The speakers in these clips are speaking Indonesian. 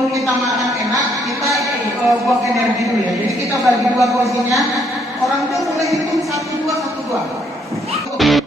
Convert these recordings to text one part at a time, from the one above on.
sebelum kita makan enak, kita buang energi dulu ya. Jadi kita bagi dua porsinya. Orang tuh boleh hitung 1, 2, 1, 2.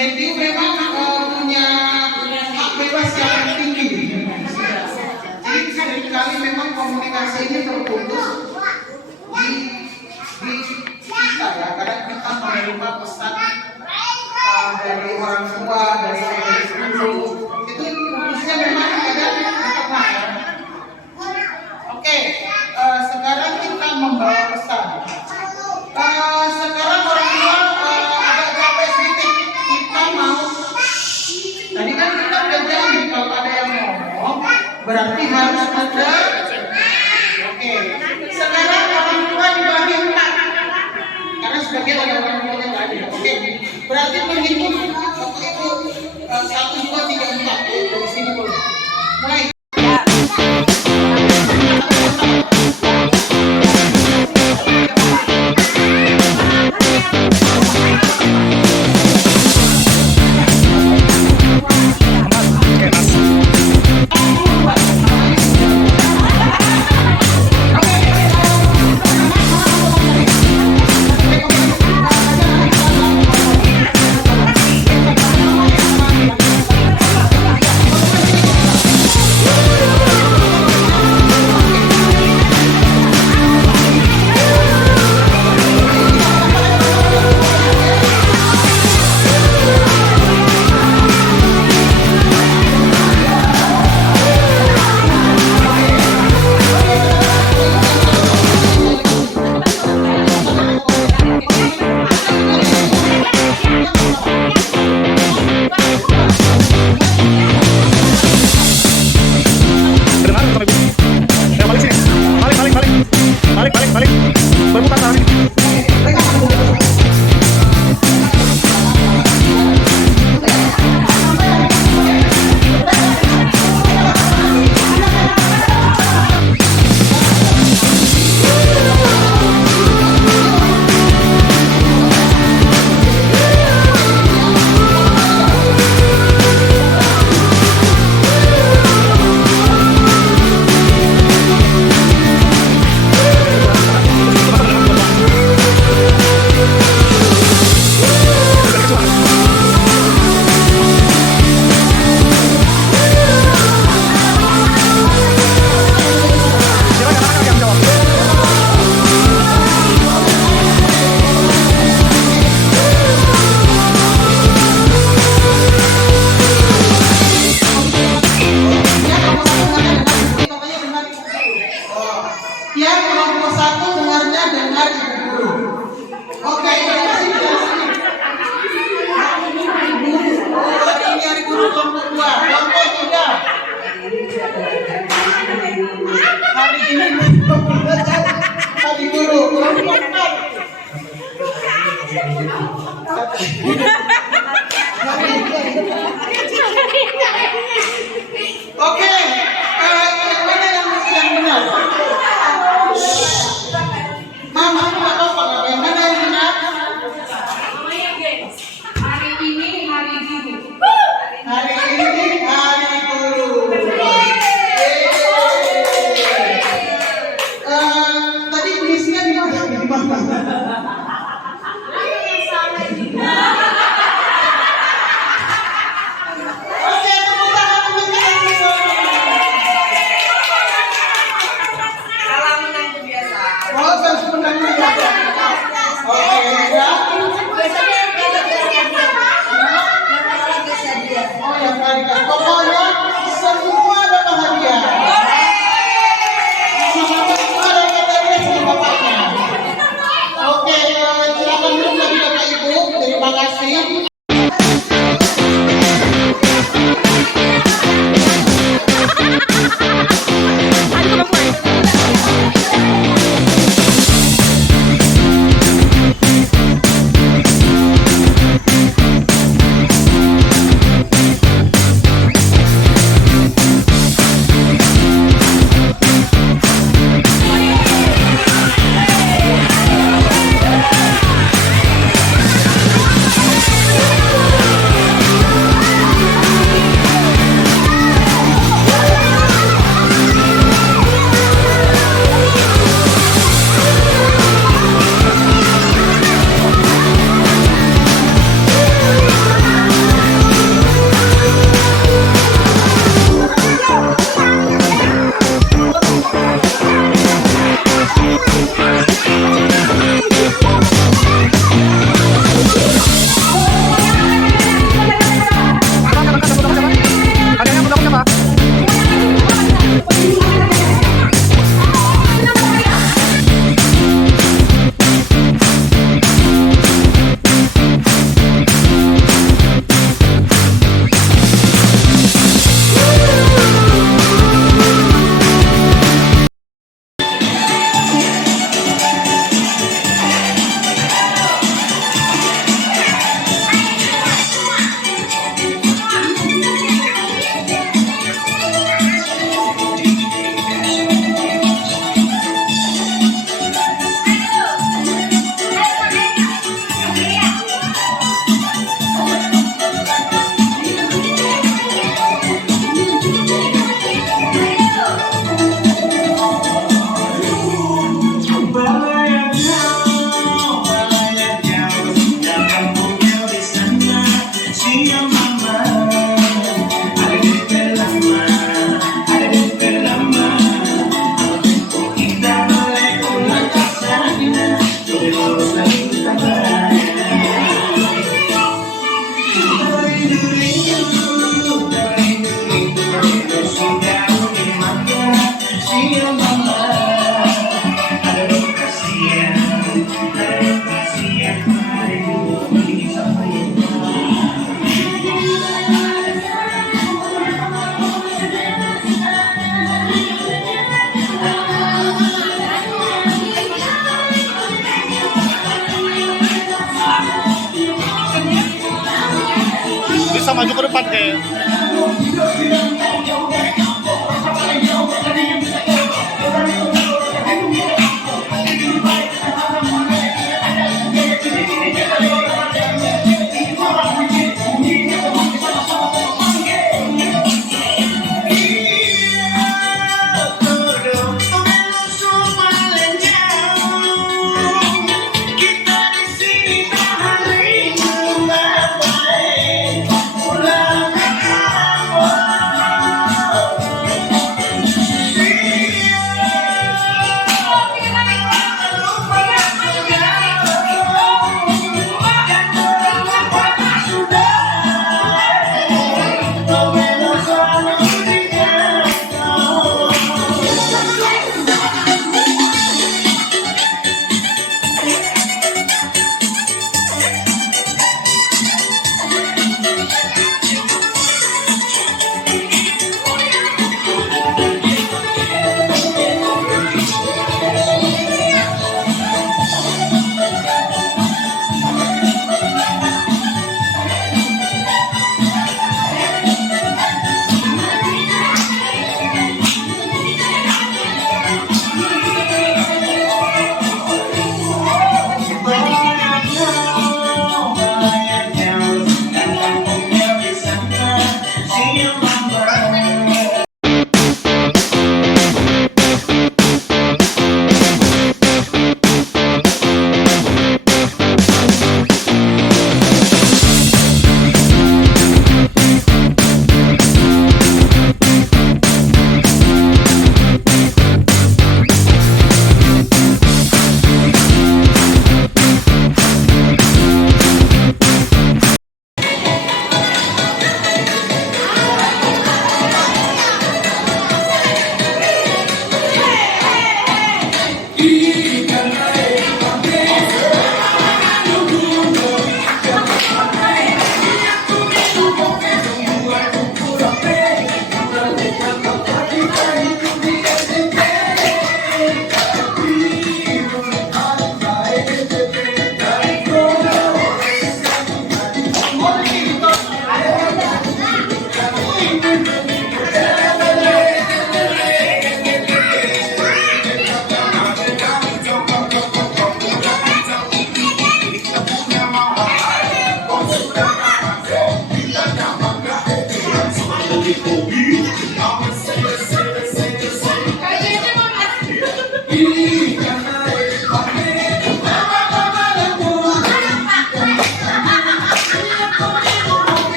Matthew memang punya hak bebas yang tinggi. Jadi seringkali memang komunikasi ini terputus di kita ya. Kadang kita menerima pesan dari orang tua, dari guru, itu putusnya memang kadang tengah ya. Oke, sekarang kita membawa pesan. Sekarang orang tua agak capek sedikit. Kita mau, tadi kan kita udah janji kalau ada yang ngomong berarti harus ada. Oke, sekarang orang tua dibagi 4 karena sebagian ada orang tua yang tadi. Oke, berarti menghitung itu 1, 2, 3, 4 dari sini boleh. Mulai. Oke, yang mana yang benar? Mama, apa? Yang mana yang benar? Hari ini hari guru. Hari ini hari guru. Tadi tulisnya di mana? Oke, tepuk tangan untuk kalian semua. Salah menang biasa. Oh, saya menang biasa. Oke, ya. Oh, yang tadi kan. Pokoknya semua dapat hadiah. Semua dapat hadiah dari bapaknya. Oke, silakan duduk lagi Bapak Ibu. Terima kasih. Bisa maju ke depan kayak.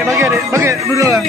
Bagi adik, bagi dulu lah.